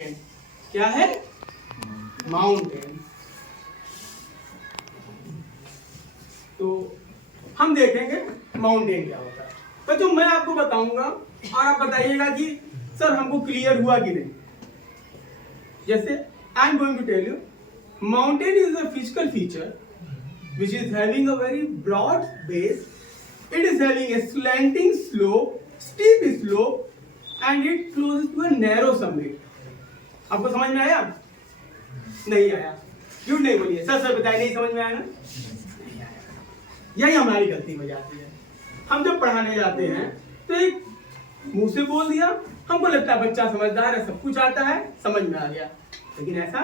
क्या है? माउंटेन। तो हम देखेंगे माउंटेन क्या होता है। तो जो मैं आपको बताऊंगा और आप बताइएगा कि सर हमको क्लियर हुआ कि नहीं। जैसे I am going to tell you, mountain is a physical feature which is having a very broad base. It is having a slanting slope, steep slope, and it closes to a narrow summit. आपको समझ में आया? नहीं आया? झूठ नहीं बोलिए, sir बताइए, नहीं समझ में आया ना? नहीं आया। यही हमारी गलती हो जाती है। हम जब पढ़ाने जाते हैं तो एक मुंह से बोल दिया, हमको लगता है बच्चा समझदार है, सब कुछ आता है, समझ में आ गया, लेकिन ऐसा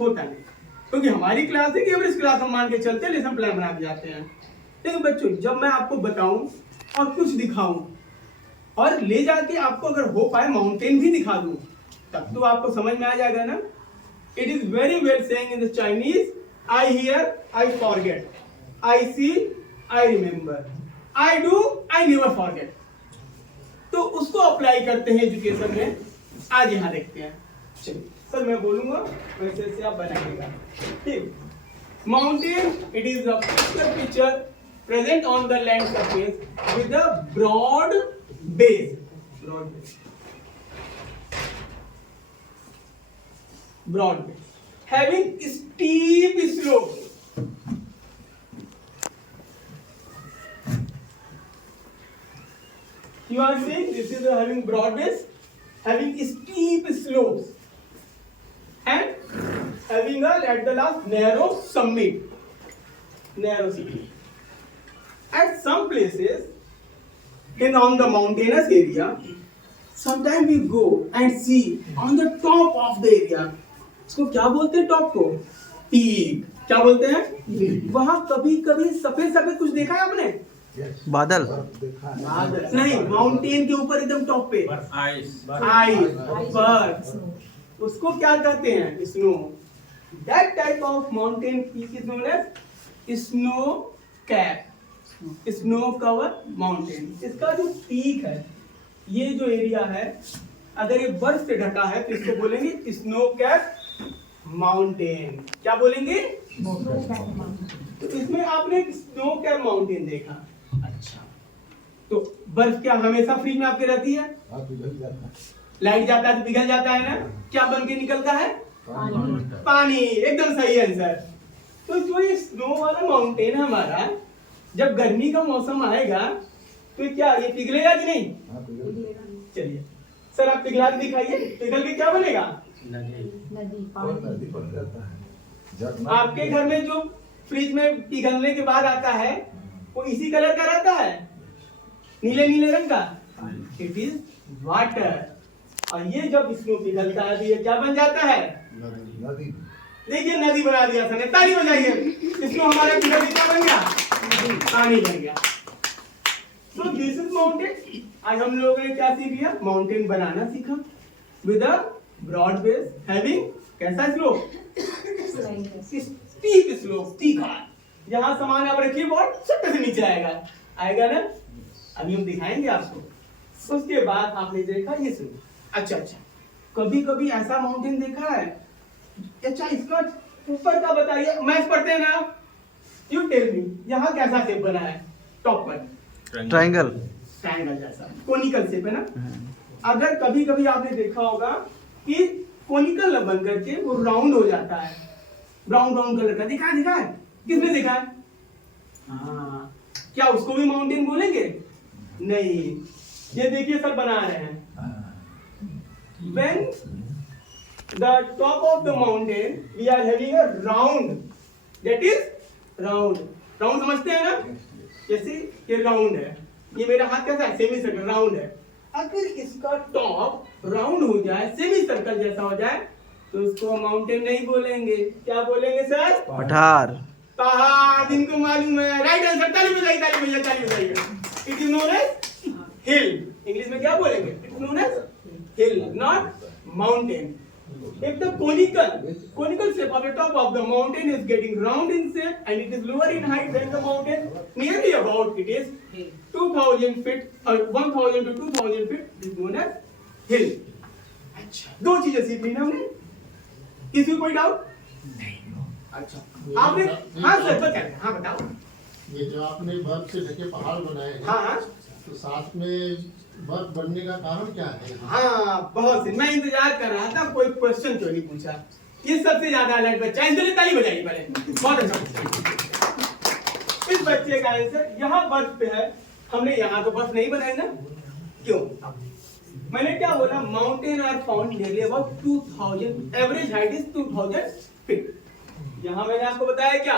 होता नहीं। क्योंकि हमारी क्लास है कि एवरेज क्लास हम मान के चलते हैं, लेसन प्लान बना के जाते हैं। लेकिन बच्चों जब मैं आपको बताऊं और कुछ दिखाऊं और ले जाके आपको अगर हो पाए माउंटेन भी दिखा दूं, तब तो आपको समझ में आ जाएगा ना। It is very well saying in the Chinese, I hear I forget, I see I remember, I do I never forget. तो उसको अप्लाई करते हैं एजुकेशन में। आज यहाँ देखते हैं। चलिए सर मैं बोलूंगा वैसे से आप बनाइएगा, ठीक। Mountain it is a physical feature present on the land surface with a broad base, broad base having steep slope. You are saying this is having broad base, having steep slopes, and having at the last narrow summit. Narrow summit. At some places, on the mountainous area, sometimes we go and see on the top of the area. इसको क्या बोलते हैं? Top को peak. क्या बोलते हैं? वहां कभी कभी सफेद सफेद कुछ देखा है आपने? बादल नहीं, माउंटेन के ऊपर एकदम टॉप पे आइस, बर्फ, उसको क्या कहते हैं? Snow. That type of mountain peak is known as snow cap, snow cover mountain. इसका जो पीक है, ये जो एरिया है, अगर ये बर्फ से ढका है तो इसको बोलेंगे स्नो कैप माउंटेन। क्या बोलेंगे? तो इसमें आपने स्नो कैप माउंटेन देखा। अच्छा, तो बर्फ क्या हमेशा फ्री में आपके रहती है? लाइट जाता है तो पिघल जाता है ना? क्या बन के निकलता है? पानी। एकदम सही आंसर। तो जो ये स्नो वाला माउंटेन है हमारा, जब गर्मी का मौसम आएगा तो क्या ये पिघलेगा कि नहीं? चलिए सर आप पिघला के दिखाइए, पिघल के क्या बनेगा? नदी आपके घर में जो फ्रिज में पिघलने के बाद आता है वो इसी कलर का रहता है, नीले नीले रंग का। It is water. और ये जब इसमें पिघलता है तो ये क्या बन जाता है? नदी। देखिए नदी बना दिया सर ने, ताली बजाइए। इसमें हमारा पिघल क्या बन गया? पानी बन गया। तो दिस इज माउंटेन। आज हम लोगों ने क्या सीख लिया? माउंटेन बनाना सीखा with a broad base having कैसा स्लोप? स्टीप स्लोप, तीखा। जहां सामान आप रखिए बहुत सट्टे से नीचे आएगा ना? अभी हम दिखाएंगे आपको। उसके बाद आपने देखा ये सुनो। अच्छा, कभी कभी ऐसा माउंटेन देखा है? अच्छा इसका ऊपर का बताइए, मैथ पढ़ते हैं ना? यू टेल मी, यहाँ कैसा शेप बना है? टॉप पर ट्रायंगल जैसा कोनिकल शेप है ना? अगर कभी कभी आपने देखा होगा कि कोनिकल न बन करके वो राउंड हो जाता है, ब्राउन कलर का। दिखा है? किसने देखा है? हाँ, क्या उसको भी माउंटेन बोलेंगे? नहीं। ये देखिए सर बना रहे हैं। When the top of the mountain we are having a round, that is round समझते हैं ना? जैसे ये राउंड है, ये मेरा हाथ कैसा है? सेमी सर्कल राउंड है। अगर इसका टॉप राउंड हो जाए, सेमी सर्कल जैसा हो जाए, तो उसको माउंटेन नहीं बोलेंगे। क्या बोलेंगे सर? पहाड़। इनको मालूम है। Right answer. ताली बजाइए। It is known as hill. English में क्या बोलेंगे? It is known as hill, not mountain. If the conical shape of the top of the mountain is getting round in shape and it is lower in height than the mountain, nearly about it is 2000 feet or 1000 to 2000 feet, is known as hill. अच्छा, 2 चीजें सीख ली ना हमने। किसी को कोई doubt? अच्छा आपने, हाँ सर बताएं, हाँ बताओ। ये जो आपने बर्फ से ढके पहाड़ बनाए हैं, हाँ तो साथ में बर्फ बनने का कारण क्या है? हाँ, बहुत सही। मैं इंतजार कर रहा था कोई क्वेश्चन क्यों नहीं पूछा। ये सबसे ज्यादा अलर्ट बच्चा है, इसलिए ताली बजाइए पहले। बहुत अच्छा। इस बच्चे का आंसर यहाँ बर्फ पे है। हमने यहाँ तो बर्फ नहीं बनाई ना, क्यों? मैंने क्या बोला, mountain are found nearly about 2000, average height is 2000 feet. यहाँ मैंने आपको बताया क्या,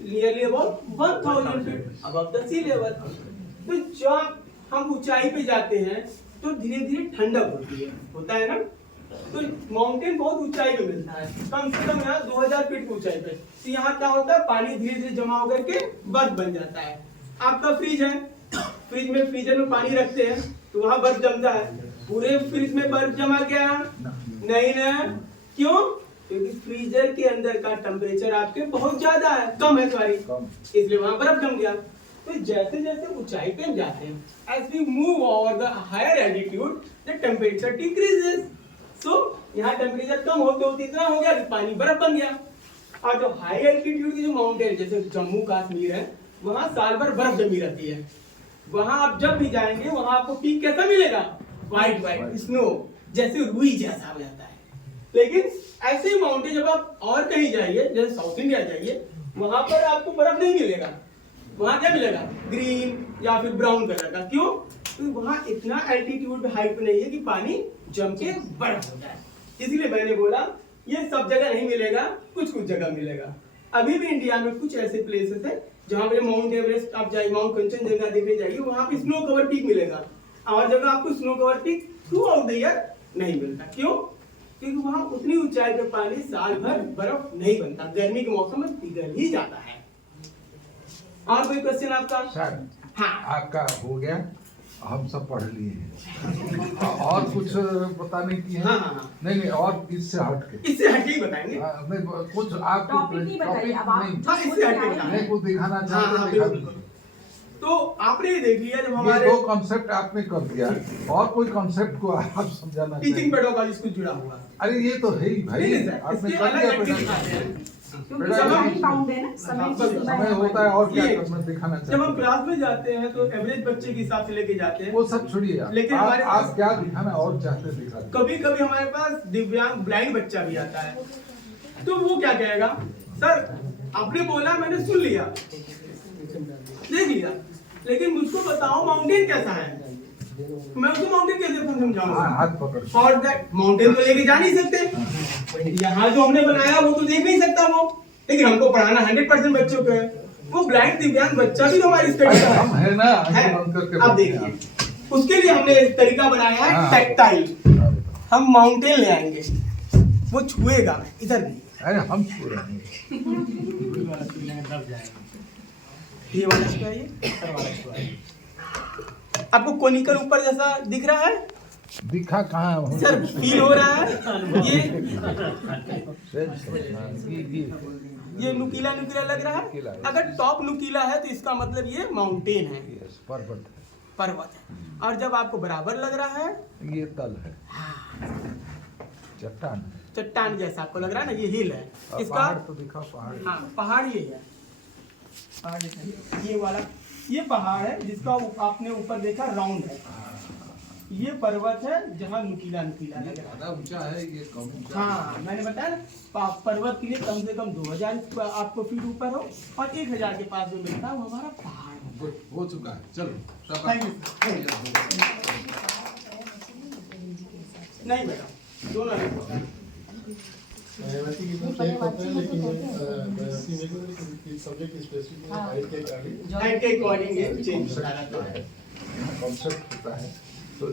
nearly about 1000 feet above the sea level. तो जब हम ऊंचाई पे जाते हैं तो धीरे धीरे ठंडक होती है, होता है ना। तो माउंटेन बहुत ऊंचाई पे मिलता है, कम से कम यहाँ 2000 फीट की ऊंचाई पे। तो यहाँ क्या होता है, पानी धीरे धीरे जमा होकर के बर्फ बन जाता है। आपका फ्रिज है, फ्रिज में फ्रीजर में पानी रखते हैं तो वहां बर्फ जमता है। पूरे फ्रिज में बर्फ जमा क्या? नहीं ना। क्यों? क्योंकि फ्रीजर के अंदर का टेम्परेचर आपके बहुत ज्यादा है, कम है सॉरी, इसलिए वहां बर्फ जम गया। तो जैसे जैसे ऊंचाई पे हम जाते हैं, as we move over the higher altitude, the temperature decreases. So यहाँ टेम्परेचर कम होते होते इतना हो गया कि पानी बर्फ बन गया। और जो हाई एल्टीट्यूड की जो माउंटेन जैसे जम्मू कश्मीर है, वहां साल भर बर्फ जमी रहती है। वहां आप जब भी जाएंगे वहां आपको पीक कैसा मिलेगा, व्हाइट व्हाइट स्नो, जैसे रुई जैसा हो जाता है। लेकिन ऐसे ही माउंटेन जब आप और कहीं जाइए, जैसे साउथ इंडिया जाइए, वहां पर आपको बर्फ नहीं मिलेगा। वहां क्या मिलेगा, ग्रीन या फिर ब्राउन कलर का। क्यों? तो वहां इतना एल्टीट्यूड हाइट पे नहीं है कि पानी जम के बर्फ हो जाए। इसलिए मैंने बोला ये सब जगह नहीं मिलेगा, कुछ कुछ जगह मिलेगा। अभी भी इंडिया में कुछ ऐसे प्लेसेस है जहाँ पे माउंट एवरेस्ट आप जाइए, माउंट कंचनजंगा देखने जाइए, वहां पे स्नो कवर पीक मिलेगा। और जगह आपको snow cover peak through out the year नहीं मिलता। क्यों? क्योंकि वहां उतनी ऊंचाई पे पानी साल भर बर्फ नहीं बनता, गर्मी के मौसम में पिघल ही जाता है। और कोई क्वेश्चन आपका? सर हाँ आपका हो गया, हम सब पढ़ लिए हैं। और कुछ बताने की है? हाँ हाँ हाँ। नहीं और इससे हट के, इससे हट के ही बताएंगे। नहीं कुछ आप टॉपिक नहीं बताइए, अब आप हाँ, इससे हट के बताएंगे। नहीं कुछ दिखाना हाँ, चाहते हाँ, दिखा बिल्कुल। दीजिए। तो आपने ये देख लिया जब ये हमारे 2 कॉन्सेप्ट आपने कर दिया, और कोई कॉन्सेप्ट को आप समझाना टीचिंग चाहिए। पेडोलॉजी से जुड़ा हुआ। अरे ये तो है ही भाई, नहीं सर, आपने इसके कर अलग दिया एक्टिविटी बेटा। आते हैं। क्योंकि बेटा, समय बाउंड है ना, हाँ, समय होता है और क्या ये, करना दिखाना जब हम चाहिए। क्लास में जाते हैं तो एवरेज बच्चे के हिसाब से लेके जाते हैं। वो सब छोड़िए आप। लेकिन हमारे आप पास- क्या दिखाना और चाहते दिखा दीजिए। कभी कभी हमारे पास दिव्यांग ब्लाइंड बच्चा भी आता है, तो वो क्या कहेगा, सर आपने बोला मैंने सुन लिया देख लिया, लेकिन मुझको बताओ माउंटेन कैसा है। मैं उसको माउंटेन कैसे समझाऊंगा? हाथ पकड़ और दैट माउंटेन तो लेके जा नहीं सकते, यहाँ जो हमने बनाया वो तो देख नहीं सकता वो, लेकिन हमको पढ़ाना 100% बच्चों को है। वो ब्लाइंड दिव्यांग बच्चा भी हमारी स्टडी का हम है ना, है। बंद करके अब बैठे हैं देखिए, उसके लिए हमने एक तरीका बनाया है हाँ। टैक्टाइल। हम माउंटेन ले आएंगे, वो छुएगा इधर नहीं, अरे हम छू रहे हैं। ये वाला छुआइए, ऊपर वाला छुआइए। आपको कोनिकल ऊपर जैसा दिख रहा है दिखा कहाँ है? सर, फील हो रहा है ये नुकीला नुकीला लग रहा है। अगर टॉप नुकीला है तो इसका मतलब ये माउंटेन है, पर्वत पर्वत है। और जब आपको बराबर लग रहा है, है, ये तल है, चट्टान है। चट्टान जैसा आपको लग रहा है ना, ये हिल है इसका। पहाड़ तो दिखा, पहाड़ हाँ पहाड़ ये है, पहाड़ ये वाला ये पहाड़ है जिसका आपने ऊपर देखा राउंड है। ये पर्वत है जहाँ नुकीला नुकीला लग रहा है। ज्यादा ऊंचा है, ये कम ऊंचा है। हाँ मैंने बताया ना, पर्वत के लिए कम से कम 2000 आपको फीट ऊपर हो, और 1000 के पास जो मिलता है वो हमारा पहाड़ है। हो चुका है, चलो थैंक यू। नहीं बेटा, दोनों नहीं होता है। वैसे की तो चेक होता है, लेकिन वैसे में सब्जेक्ट स्पेसिफिक हाइट के अकॉर्डिंग हाइट के अकॉर्डिंग ये चेंज होता रहता है। कॉन्सेप्ट होता है तो